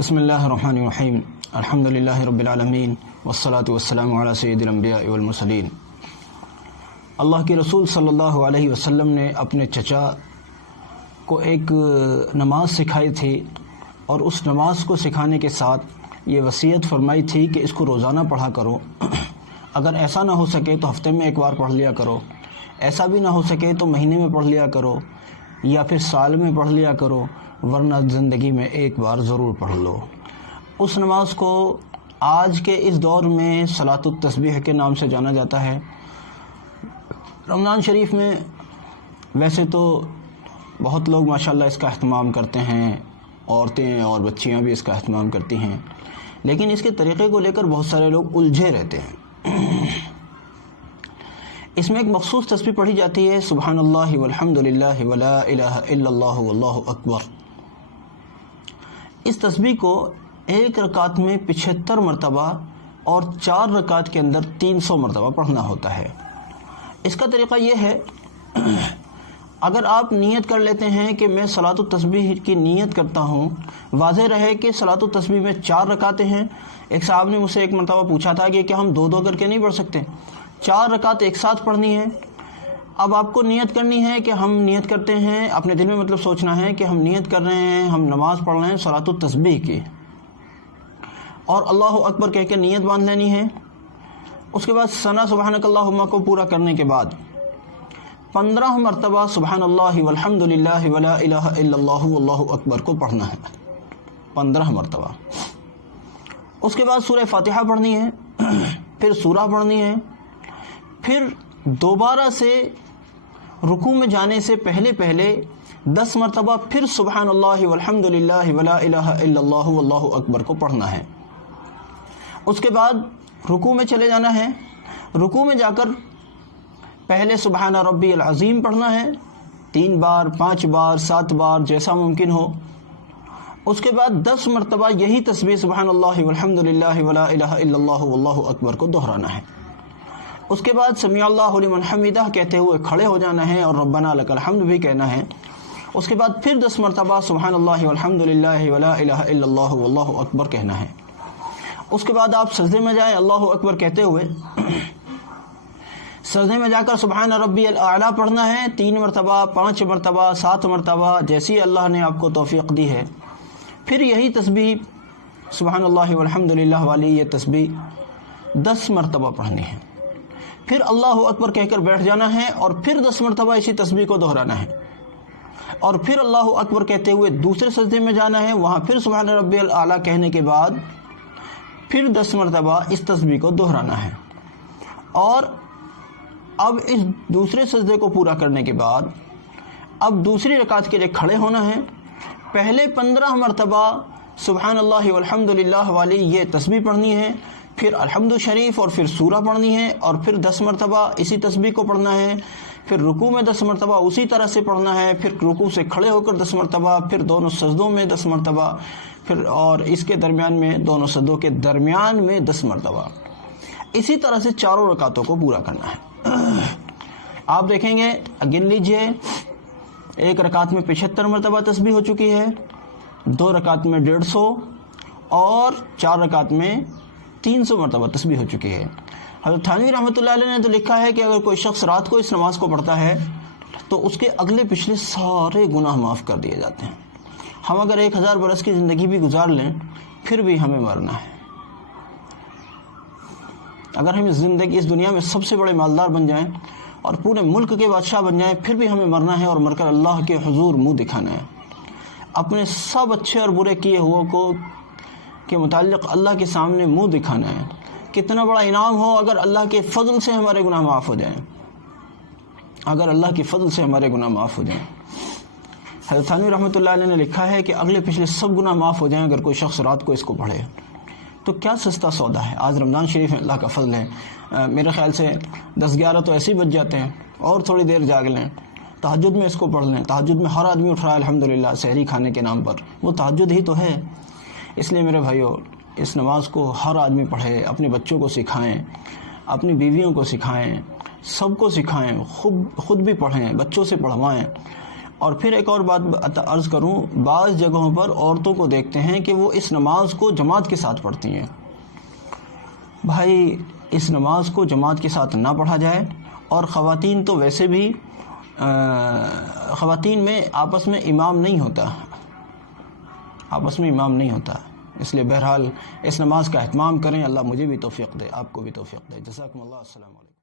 بسم اللہ الرحمن الرحیم الحمد للہ رب العالمین والصلاة والسلام علی سید الانبیاء والمرسلین۔ اللہ کے رسول صلی اللہ علیہ وسلم نے اپنے چچا کو ایک نماز سکھائی تھی، اور اس نماز کو سکھانے کے ساتھ یہ وصیت فرمائی تھی کہ اس کو روزانہ پڑھا کرو، اگر ایسا نہ ہو سکے تو ہفتے میں ایک بار پڑھ لیا کرو، ایسا بھی نہ ہو سکے تو مہینے میں پڑھ لیا کرو، یا پھر سال میں پڑھ لیا کرو، ورنہ زندگی میں ایک بار ضرور پڑھ لو۔ اس نماز کو آج کے اس دور میں صلاۃ التسبیح کے نام سے جانا جاتا ہے۔ رمضان شریف میں ویسے تو بہت لوگ ماشاءاللہ اس کا اہتمام کرتے ہیں، عورتیں اور بچیاں بھی اس کا اہتمام کرتی ہیں، لیکن اس کے طریقے کو لے کر بہت سارے لوگ الجھے رہتے ہیں۔ اس میں ایک مخصوص تسبیح پڑھی جاتی ہے، سبحان اللہ والحمد للہ ولا الہ الا اللہ واللہ اکبر۔ اس تسبیح کو ایک رکعت میں 75 مرتبہ اور 4 رکعت کے اندر 300 مرتبہ پڑھنا ہوتا ہے۔ اس کا طریقہ یہ ہے، اگر آپ نیت کر لیتے ہیں کہ میں صلاۃ التسبیح کی نیت کرتا ہوں، واضح رہے کہ صلاۃ التسبیح میں 4 رکعتیں ہیں۔ ایک صاحب نے مجھ سے ایک مرتبہ پوچھا تھا کہ کیا ہم 2 کر کے نہیں پڑھ سکتے؟ 4 رکعت ایک ساتھ پڑھنی ہے۔ اب آپ کو نیت کرنی ہے کہ ہم نیت کرتے ہیں، اپنے دل میں مطلب سوچنا ہے کہ ہم نیت کر رہے ہیں، ہم نماز پڑھ رہے ہیں صلاۃ التسبیح کی، اور اللہ اکبر کہہ کے نیت باندھ لینی ہے۔ اس کے بعد ثنا سبحانک اللہم کو پورا کرنے کے بعد 15 مرتبہ سبحان اللہ والحمد للہ ولا الہ الا اللہ واللہ اکبر کو پڑھنا ہے، 15 مرتبہ۔ اس کے بعد سورہ فاتحہ پڑھنی ہے، پھر سورہ پڑھنی ہے، پھر دوبارہ سے رکوع میں جانے سے پہلے 10 مرتبہ پھر سبحان اللہ والحمد للہ ولا الہ الا اللہ واللہ اکبر کو پڑھنا ہے۔ اس کے بعد رکوع میں چلے جانا ہے، رکوع میں جا کر پہلے سبحان ربی العظیم پڑھنا ہے، 3 بار 5 بار 7 بار جیسا ممکن ہو۔ اس کے بعد 10 مرتبہ یہی تسبیح سبحان اللہ والحمد للہ ولا الہ الا اللہ واللہ اکبر کو دہرانا ہے۔ اس کے بعد سمیع اللہ لمن حمدہ کہتے ہوئے کھڑے ہو جانا ہے اور ربنا لک الحمد بھی کہنا ہے۔ اس کے بعد پھر 10 مرتبہ سبحان اللہ والحمد للہ ولا الہ الا اللہ واللہ اکبر کہنا ہے۔ اس کے بعد آپ سجدے میں جائیں اللہ اکبر کہتے ہوئے، سجدے میں جا کر سبحان ربی الاعلیٰ پڑھنا ہے، 3 مرتبہ 5 مرتبہ 7 مرتبہ جیسی اللہ نے آپ کو توفیق دی ہے۔ پھر یہی تسبیح سبحان اللہ والحمد للہ والی یہ تسبیح 10 مرتبہ پڑھنی ہے، پھر اللہ اکبر کہہ کر بیٹھ جانا ہے، اور پھر 10 مرتبہ اسی تسبیح کو دہرانا ہے، اور پھر اللہ اکبر کہتے ہوئے دوسرے سجدے میں جانا ہے، وہاں پھر سبحان ربی الاعلیٰ کہنے کے بعد پھر 10 مرتبہ اس تسبیح کو دہرانا ہے۔ اور اب اس دوسرے سجدے کو پورا کرنے کے بعد اب دوسری رکعت کے لیے کھڑے ہونا ہے، پہلے 15 مرتبہ سبحان اللہ والحمد للہ والی یہ تسبیح پڑھنی ہے، پھر الحمد شریف اور پھر سورہ پڑھنی ہے، اور پھر 10 مرتبہ اسی تسبیح کو پڑھنا ہے، پھر رکوع میں 10 مرتبہ اسی طرح سے پڑھنا ہے، پھر رکوع سے کھڑے ہو کر 10 مرتبہ، پھر دونوں سجدوں میں 10 مرتبہ، پھر اور اس کے درمیان میں دونوں سجدوں کے درمیان میں 10 مرتبہ، اسی طرح سے 4 رکعتوں کو پورا کرنا ہے۔ آپ دیکھیں گے، گن لیجئے، ایک رکعت میں 75 مرتبہ تسبیح ہو چکی ہے، 2 رکعت میں 150، اور 4 رکعت میں 300 مرتبہ تسبیح ہو چکی ہے۔ حضرت تھانوی رحمۃ اللہ علیہ نے تو لکھا ہے کہ اگر کوئی شخص رات کو اس نماز کو پڑھتا ہے تو اس کے اگلے پچھلے سارے گناہ معاف کر دیے جاتے ہیں۔ ہم اگر 1000 برس کی زندگی بھی گزار لیں پھر بھی ہمیں مرنا ہے۔ اگر ہم اس دنیا میں سب سے بڑے مالدار بن جائیں اور پورے ملک کے بادشاہ بن جائیں، پھر بھی ہمیں مرنا ہے، اور مر کر اللہ کے حضور منہ دکھانا ہے، اپنے سب اچھے اور برے کیے ہوئے کو کے متعلق اللہ کے سامنے منہ دکھانا ہے۔ کتنا بڑا انعام ہو اگر اللہ کے فضل سے ہمارے گناہ معاف ہو جائیں، اگر اللہ کے فضل سے ہمارے گناہ معاف ہو جائیں۔ حضرت تھانوی رحمۃ اللہ علیہ نے لکھا ہے کہ اگلے پچھلے سب گناہ معاف ہو جائیں اگر کوئی شخص رات کو اس کو پڑھے، تو کیا سستا سودا ہے۔ آج رمضان شریف میں اللہ کا فضل ہے، میرے خیال سے 10-11 تو ایسے ہی بج جاتے ہیں، اور تھوڑی دیر جاگ لیں، تہجد میں اس کو پڑھ لیں۔ تہجد میں ہر آدمی اٹھ رہا ہے الحمدللہ، سحری کھانے کے نام پر، وہ تہجد ہی تو ہے۔ اس لیے میرے بھائیو، اس نماز کو ہر آدمی پڑھے، اپنے بچوں کو سکھائیں، اپنی بیویوں کو سکھائیں، سب کو سکھائیں، خود بھی پڑھیں، بچوں سے پڑھوائیں، اور پھر ایک اور بات عرض کروں، بعض جگہوں پر عورتوں کو دیکھتے ہیں کہ وہ اس نماز کو جماعت کے ساتھ پڑھتی ہیں۔ بھائی اس نماز کو جماعت کے ساتھ نہ پڑھا جائے، اور خواتین تو ویسے بھی خواتین میں آپس میں امام نہیں ہوتا، اس لیے بہرحال اس نماز کا اہتمام کریں۔ اللہ مجھے بھی توفیق دے، آپ کو بھی توفیق دے۔ جزاکم اللہ، السلام علیکم۔